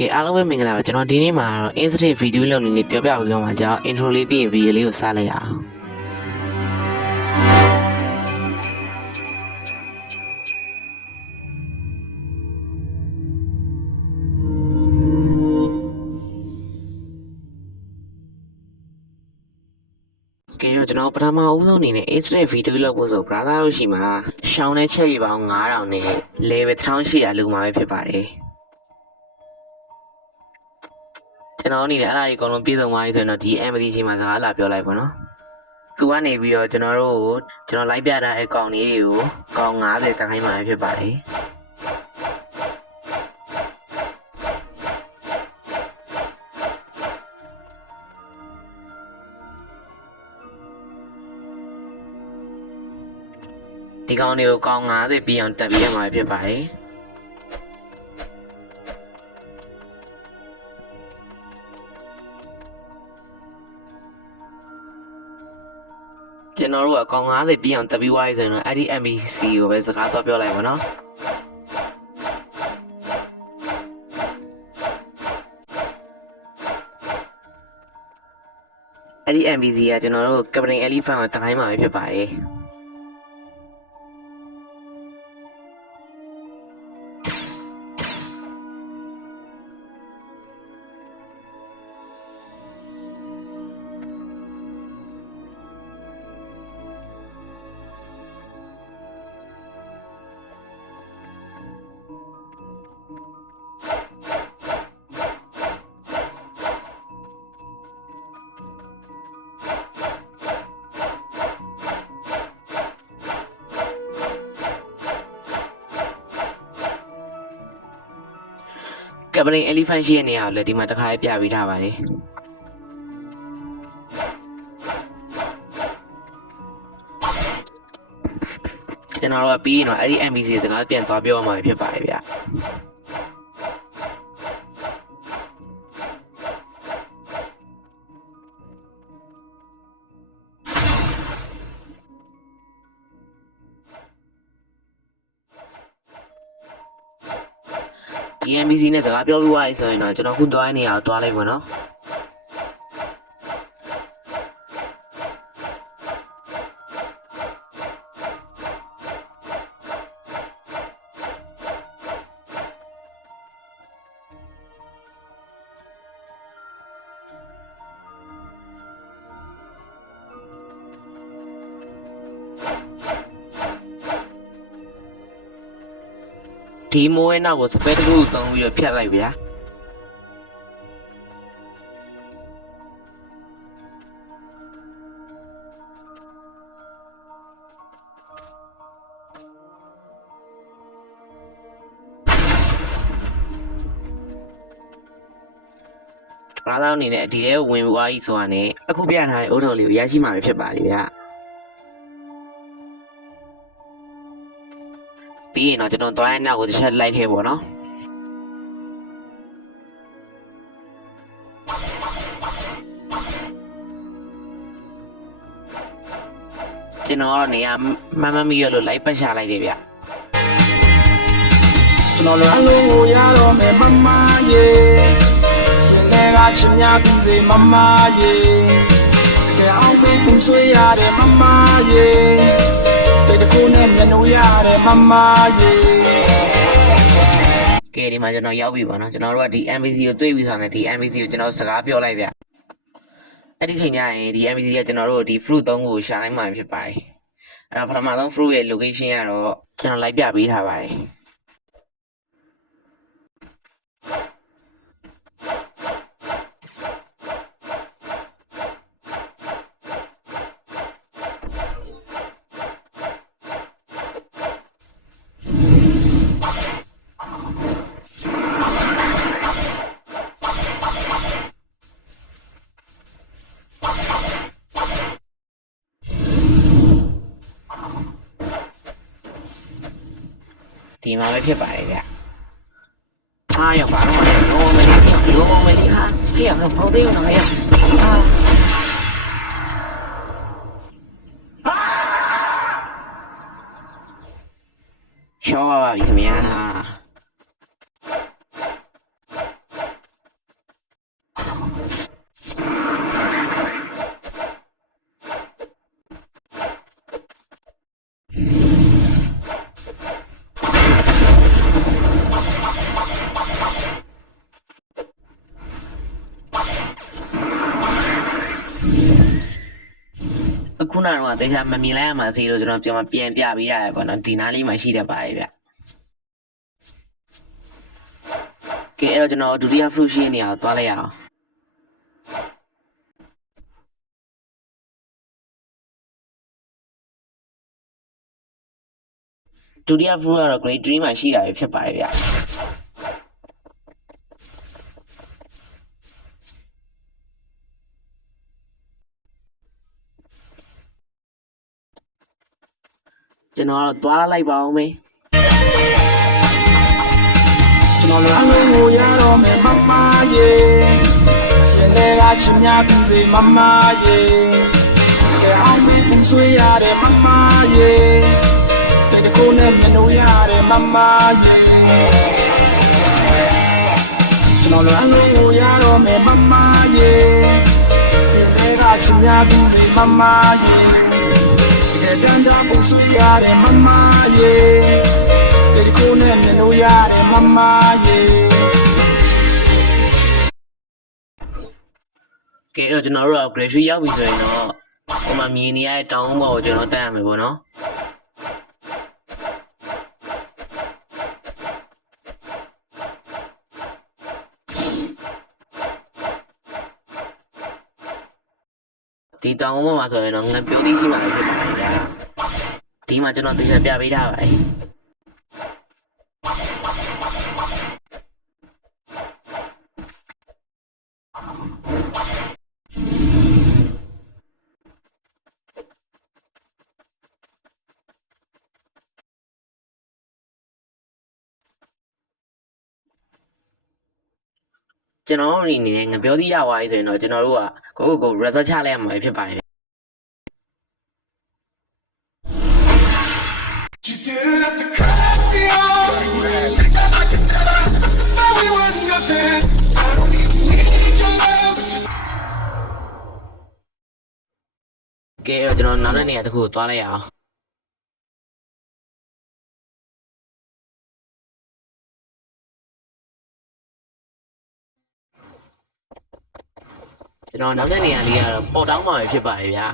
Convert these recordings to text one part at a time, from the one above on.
ကဲအားလုံးပဲမင်္ဂလာပါကျွန်တော်ဒီနေ့မှာတော့ incident video လုပ်နေလေးပြောပြပေးမှာကြောင့် intro လေးပြီးရင် video လေးကိုစလိုက်ရအောင်ကဲတော့ကျွန်တော်ပထမဦးဆုံးအနေနဲ့ incident video လုပ်ဖို့ဆို brother တို့ရှိမှာရှောင်းတဲ့ချက်ရပေါင်း9000နဲ့ level 1800လောက်မှာပဲဖြစ်ပါတယ်ကျွန်တော်အနေနဲ့အဲ့ဒါကြီးအကုန်လုံးပြည့်စုံသွားပြီဆိုရင်တော့ဒီ empathy ချိန်မှာစကားလာပြောလိုက်ပါတော့သူကနေပြီးတော့ကျွန်တော်လိုက်ပြတဲ့အကောင်လေးတွေကိုကောင်90တခိုင်းမှာဖြစ်ပါတယ်ဒီကောင်တွေကိုကောင်90ပြီးအောင်တက်ပြီးရမှာဖြစ်ပါတယ်ကျွန်တော်တို့အကောင်90ပြီးအောင်တက်ပြီးွားရဆိုရင်တော့အဲ့ဒီ MBC ကိုပဲစကားတော့ပြောလိုက်ပါနော်အဲ့ဒီ MBC ကကျွန်တော်တို့ Captain Elephant ကိုတခိုင်းမှာပဲဖြစ်ပါတယ်ကပလင် elephant ရှိတဲ့နေရာကိုလည်းဒီမှာတစ်ခါပြပေးထားပါတယ်ကျွန်တော်တို့ကပြီးရင်တော့အဲ့ဒီ MBC စကားပြန်သွားပြောမှာဖြစ်ပါတယ်ဗျဒီ MBC နဲ့စကားပြောပြီးွားပြီဆိုရင်တော့ကျွန်တော်ခုသွားနေရအောင်သွားလိုက်ပါနော်ဒီမိုးရဲ့နောက်ကိုစပယ်တကူသုံးပြီးတော့ဖြတ်လိုက်ဗျာဘာသာအနေနဲ့ဒီထဲဝင်သွားပြီဆိုတာနဲ့အခုပြထားတဲ့အိုးတော်လေးကိုရရှိမှာပဲဖြစ်ပါလေဗျာပြီးရင်တော့ကျွန်တော်သွားရနောက်ကိုတစ်ချက်လိုက်ခဲ့ပေါ့နော်ကျွန်တော်ကတော့နေရာမမမီရလို့လိုက်ပတ်ရှာလိုက်တယ်ဗျကျွန်တော်လည်းအလုံးကိုရတော့မယ်မမရေရှင်တွေကချင်များပြီးစေမမရေတကယ်အောင်ပေးပူဆွေးရတယ်မမရေတကူနဲ့မျက်နှာရတယ်မမရေကဲဒီမှာကျွန်တော်ရောက်ပြီပါနော်ကျွန်တော်တို့ကဒီ MBC ကိုတွေ့ပြီဆိုတော့ဒီ MBC ကိုကျွန်တော်စကားပြောလိုက်ဗျအဲ့ဒီချိန်ကျရင်ဒီ MBC ကကျွန်တော်တို့ဒီ fruit 3ကိုရှာလိုက်မှဖြစ်ပါတယ်အဲ့တော့ပထမဆုံး fruit ရဲ့ location ကတော့ကျွန်တော်လိုက်ပြပေးထားပါတယ်ဒီမှာပဲဖြစ်ပါတယ်ဗျအားရပါတော့ရိုးမလေးဟာကြည့်ရအောင်ပေါ့သေးရောနော်ရရှော့ပါပြီခင်ဗျာ ခုနကတော့တေချာမမြင်လိုက်ရမှာစီလို့ကျွန်တော်ပြန်ပြပေးရတယ်ပေါ့နော်ဒီနားလေးမှာရှိတတ်ပါတယ်ဗျကဲအဲ့တော့ကျွန်တော်ဒုတိယ fruit ရှိနေအောင်သွားလိုက်ရအောင်ဒုတိယ fruit ကတော့ grade 3မှာရှိတာပဲဖြစ်ပါတယ်ဗျကျွန်တော်တော့သွားလိုက်ပါအောင်မေးကျွန်တော်လည်းအလုံးကိုရတော့မယ်မမရေရှင်တွေကချင်များပြီးစေမမရေကဲအောင်ပြီးပူဆွေးရတယ်မမရေတဲ့တကိုးနဲ့မျက်နှာရတယ်မမရေကျွန်တော်လည်းအလုံးကိုရတော့မယ်မမရေရှင်တွေကချင်များပြီးစေမမရေတန်တာပူဆွေးရတယ်မမရေတေကိုနဲ့မျက်နှာရတယ်မမရေကဲတော့ကျွန်တော်တို့က grade 3ရောက်ပြီဆိုရင်တော့ဟိုမှာမြင်နေရတဲ့တောင်းပေါ်ကိုကျွန်တော်တက်ရမယ်ပေါ့နော်ဒီတောင်းပေါ်မှာဆိုရင်တော့ငါပြုံးလေးရှိမှလည်းဖြစ်ပါတယ်ဗျာဒီမှာကျွန်တော်တရားပြပေးထားပါတယ်ကျွန်တော်အနေနဲ့ငပြောသီးရသွားပြီဆိုရင်တော့ကျွန်တော်တို့ကကို result ချလိုက်ရမှာဖြစ်ပါတယ်ကဲတော့ကျွန်တော်နောက်တဲ့နေရာတစ်ခုကိုသွားလိုက်ရအောင်ကျွန်တော်နောက်တဲ့နေရာလေးကတော့ပေါ်တောင်းမှာပဲဖြစ်ပါတယ်ဗျာ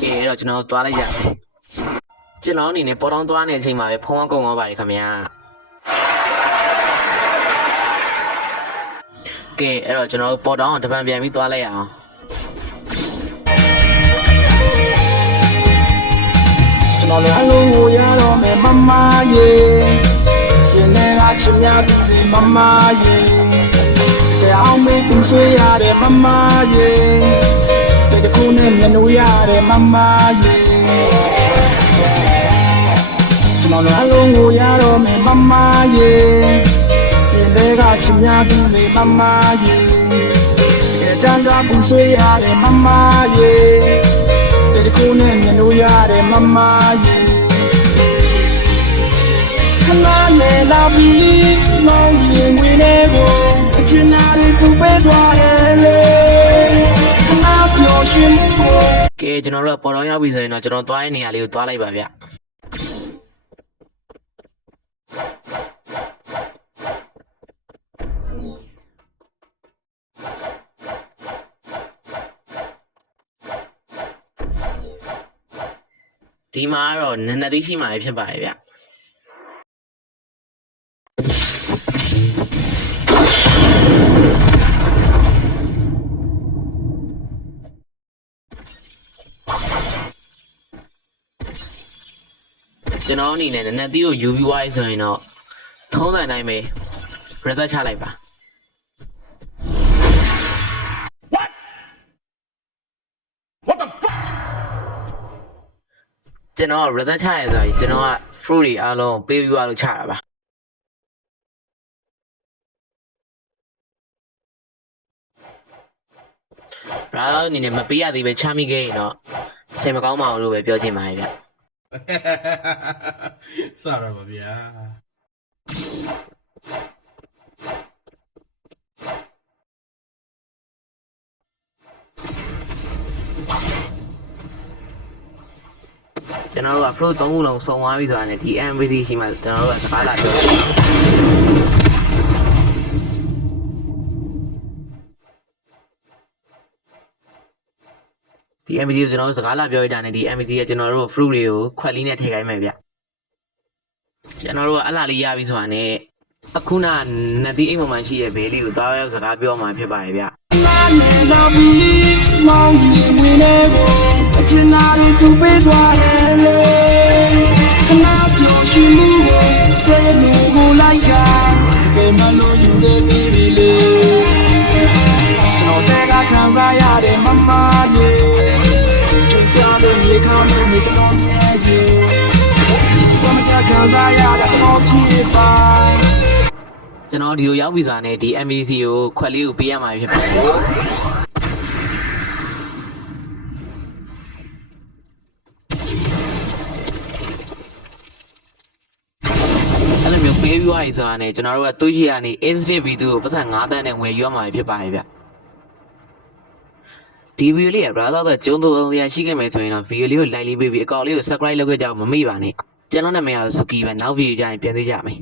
ကဲတော့ကျွန်တော်သွားလိုက်ရမယ်ကျွန်တော်အနေနဲ့ပေါ်တောင်းသွားနေတဲ့အချိန်မှာပဲဖုန်းကုန်သွားပါတယ်ခင်ဗျာကဲအဲ့တော့ကျွန်တော်ပေါ်တောင်းတပံပြန်ပြီးသွားလိုက်ရအောင်ကျွန်တော်လည်းအလုံးကိုရတော့မယ်မမရေရှင်တွေကချင်များပြီးစေမမရေကဲအောင်မေးပူဆွေးရတယ်မမရေတဲ့တကူနဲ့မျက်နှာရတယ်မမရေကျွန်တော်လည်းအလုံးကိုရတော့မယ်မမရေရှင်တွေကချင်များပြီးစေမမရေကဲတန်တာပူဆွေးရတယ်မမရေတဲ့တကူနဲ့မျက်နှာရတယ်မမရေလာနေလာပြီးမောင်ရင်ဝင်နေကိုအချင်နာတွေသူပဲသွားတယ်လေခဏပြောရှင်မှုကိုကဲကျွန်တော်တို့ပေါ်တော့ရောက်ပြီဆိုရင်တော့ကျွန်တော်သွားတဲ့နေရာလေးကိုသွားလိုက်ပါဗျဒီမှာတော့နည်းနည်းလေးရှိမှဖြစ်ပါတယ်ဗျကျွန်တော်အနေနဲ့နည်းနည်းသေးကိုယူပြီးသွားပြီဆိုရင်တော့ထုံးစံတိုင်းပဲ result ချလိုက်ပါကျွန်တော် result ချရဆိုရင်ကျွန်တော်က fruit တွေအားလုံးပေးပြီးသွားလို့ချတာပါရာအနေနဲ့မပေးရသေးပဲချမိခဲ့ရင်တော့စိတ်မကောင်းပါဘူးလို့ပဲပြောချင်ပါတယ်ဗျစရပါဗျာကျွန်တော်တို့က fruit 3ခုလုံးစုံသွားပြီဆိုတာနဲ့ဒီ MVD ရှိမှကျွန်တော်တို့ကစကားလာပြော ဒီ MVC ကိုကျွန်တော်တို့စကားလာပြောရတာနဲ့ဒီ MVC ကကျွန်တော်တို့ fruit တွေကိုခွက်လေးနဲ့ထည့်ခိုင်းမယ်ဗျကျွန်တော်တို့ကအလားလေးရပြီဆိုတာနဲ့အခုနနတိအိမ်ပေါ်မှာရှိတဲ့ဘေးလေးကိုသွားရောက်စကားပြောမှဖြစ်ပါရဲ့ဗျ လာနေတော့ပြီးမောင်ကြီးဝင်နေကိုအချင်သာတွေသူပေးသွားတယ်လေခနာပြောရှိမှုကိုစေလူကိုလိုက်ကဘယ်မှလို့ယူနေပြီလေကျွန်တော်တဲ့ကခံစားရတဲ့မမရေချစ်ကြလို့ရေခါလို့နေကျွန်တော်မြဲရေဘာမှကြခံစားရတာကျွန်တော်ဖြစ်ပါ ကျွန်တော်ဒီကိုရောက်ပြီဆိုတာနဲ့ဒီ MVC ကိုခွက်လေးကိုပေးရမှာဖြစ်ပါတယ်အဲ့လိုမျိုးပေးပြီးသွားပြီဆိုတာနဲ့ကျွန်တော်တို့ကသူ့ရှိရနေ instant video ကိုပတ်စံ9တန်းနဲ့ဝယ်ယူရမှာဖြစ်ပါတယ်ဗျဒီဗီဒီယိုလေးက brother ကကျုံးသုံးရရှိခဲ့မယ်ဆိုရင်တော့ဗီဒီယိုလေးကို like လေးပေးပြီးအကောင့်လေးကို subscribe လုပ်ခဲ့ကြအောင်မမေ့ပါနဲ့ကျွန်တော်နာမည်က Suki ပဲနောက်ဗီဒီယိုကြရင်ပြန်တွေ့ကြမယ်